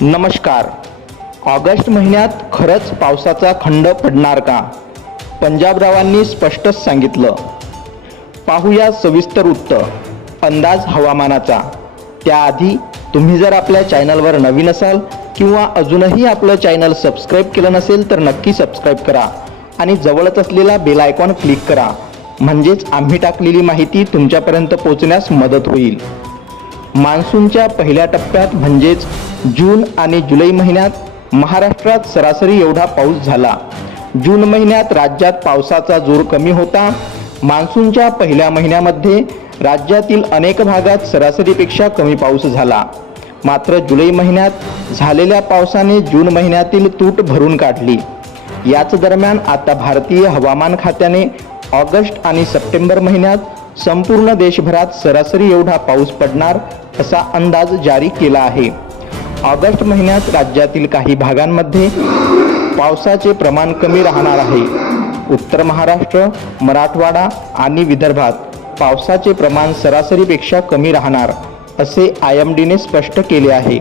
नमस्कार. ऑगस्ट महिन्यात खरंच पावसाचा खंड पडणार का? पंजाबरावांनी स्पष्टच सांगितलं. पाहूया सविस्तर उत्तर. अंदाज हवामानाचा. त्याआधी तुम्ही जर आपल्या चॅनलवर नवीन असाल किंवा अजूनही आपलं चॅनल सबस्क्राईब केलं नसेल तर नक्की सबस्क्राईब करा आणि जवळच असलेला बेल आयकॉन क्लिक करा. म्हणजेच आम्ही टाकलेली माहिती तुमच्यापर्यंत पोहोचण्यास मदत होईल. मान्सूनच्या पहिल्या टप्प्यात म्हणजेच जून आणि जुलै महिन्यात महाराष्ट्रात सरासरी एवढा पाऊस झाला. जून महिन्यात राज्यात पावसाचा जोर कमी होता. मान्सूनच्या पहिल्या महिन्यामध्ये राज्यातील अनेक भागात सरासरीपेक्षा कमी पाऊस झाला. मात्र जुलै महिन्यात झालेल्या पावसाने जून महिन्यातील तूट भरून काढली. याच दरम्यान आता भारतीय हवामान खात्याने ऑगस्ट आणि सप्टेंबर महिन्यात संपूर्ण देशभरात सरासरी एवढा पाऊस पडणार असा अंदाज जारी केला आहे. ऑगस्ट महिन्यात राज्यातील काही भागांमध्ये पावसाचे प्रमाण कमी राहणार आहे. उत्तर महाराष्ट्र मराठवाडा आणि विदर्भात पावसाचे प्रमाण सरासरीपेक्षा कमी राहणार असे आय एम डीने स्पष्ट केले आहे.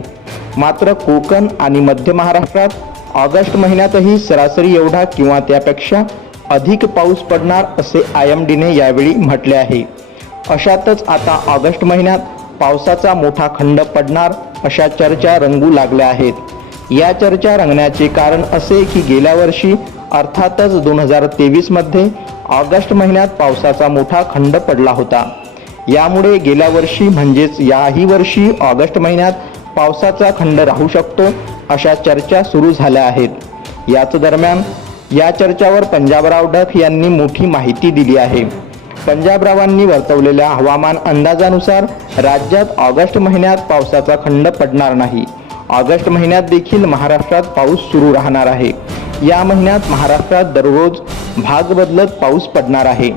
मात्र कोकण आणि मध्य महाराष्ट्रात ऑगस्ट महिन्यातही सरासरी एवढा किंवा त्यापेक्षा अधिक पाऊस पडणार असे आय एम डीने यावेळी म्हटले आहे. अशातच आता ऑगस्ट महिन्यात पावसाचा मोठा खंड पडणार अशा चर्चा रंगू लागल्या आहेत. या चर्चा रंगण्याचे कारण असे की गेल्या वर्षी अर्थातच दोन हजार तेवीसमध्ये ऑगस्ट महिन्यात पावसाचा मोठा खंड पडला होता. यामुळे गेल्या वर्षी म्हणजेच याही वर्षी ऑगस्ट महिन्यात पावसाचा खंड राहू शकतो अशा चर्चा सुरू झाल्या आहेत. याच दरम्यान या चर्चावर पंजाबराव डफ यांनी मोठी माहिती दिली आहे. पंजाबरावांनी वर्तवलेल्या हवामान अंदाजानुसार राज्यात ऑगस्ट महिन्यात पावसाचा खंड पडणार नाही. ऑगस्ट महिन्यात देखील महाराष्ट्रात पाऊस सुरू राहणार आहे. या महिन्यात महाराष्ट्रात दररोज भाग बदलत पाऊस पडणार आहे.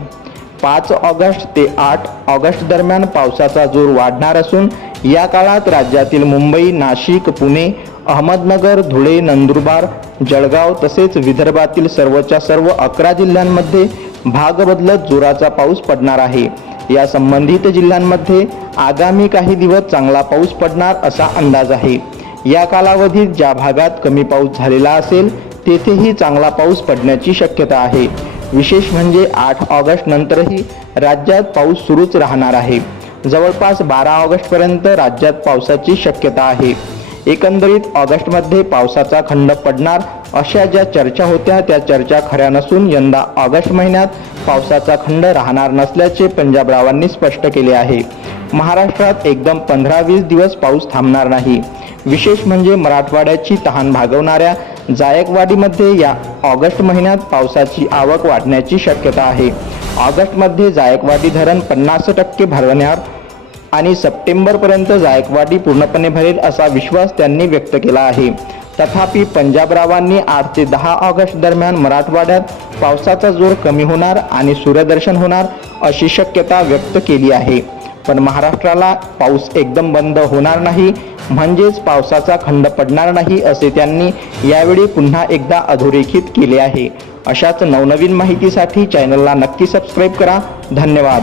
पाच ऑगस्ट ते आठ ऑगस्ट दरम्यान पावसाचा जोर वाढणार असून या काळात राज्यातील मुंबई नाशिक पुणे अहमदनगर धुळे नंदुरबार जळगाव तसेच विदर्भातील सर्वच्या सर्व अकरा जिल्ह्यांमध्ये भाग बदलत जोराचा पाऊस पडणार आहे. या संबंधित जिल्ह्यांमध्ये आगामी काही दिवस चांगला पाऊस पडणार असा अंदाज आहे. या कालावधीत ज्या भागात कमी पाऊस झालेला असेल तेथेही चांगला पाऊस पडण्याची शक्यता आहे. विशेष म्हणजे आठ ऑगस्ट नंतरही राज्यात पाऊस सुरूच राहणार आहे. जवळपास बारा ऑगस्टपर्यंत राज्यात पावसाची शक्यता आहे. एकंदरीत ऑगस्टमध्ये पावसाचा खंड पडणार. अशा ज्या चर्चा होत्या त्या चर्चा खऱ्या नसून यंदा ऑगस्ट महिन्यात पावसाचा खंड राहणार नसल्याचे पंजाबरावांनी स्पष्ट केले आहे. महाराष्ट्रात एकदम पंधरा वीस दिवस पाऊस थांबणार नाही. विशेष म्हणजे मराठवाड्याची तहान भागवणाऱ्या जायकवाडीमध्ये या ऑगस्ट महिन्यात पावसाची आवक वाढण्याची शक्यता आहे. ऑगस्टमध्ये जायकवाडी धरण पन्नास टक्के भरवण्यावर आणि सप्टेंबरपर्यंत जायकवाडी पूर्णपणे भरेल असा विश्वास त्यांनी व्यक्त केला आहे. तथापि पंजाबरावांनी आठ ते दहा ऑगस्ट दरम्यान मराठवाड्यात पावसाचा जोर कमी होणार आणि सूर्यदर्शन होणार अशी शक्यता व्यक्त केली आहे. पण महाराष्ट्राला पाऊस एकदम बंद होणार नाही म्हणजेच पावसाचा खंड पडणार नाही असे त्यांनी यावेळी पुन्हा एकदा अधोरेखित केले आहे. अशाच नवनवीन माहितीसाठी चॅनलला नक्की सबस्क्राईब करा. धन्यवाद.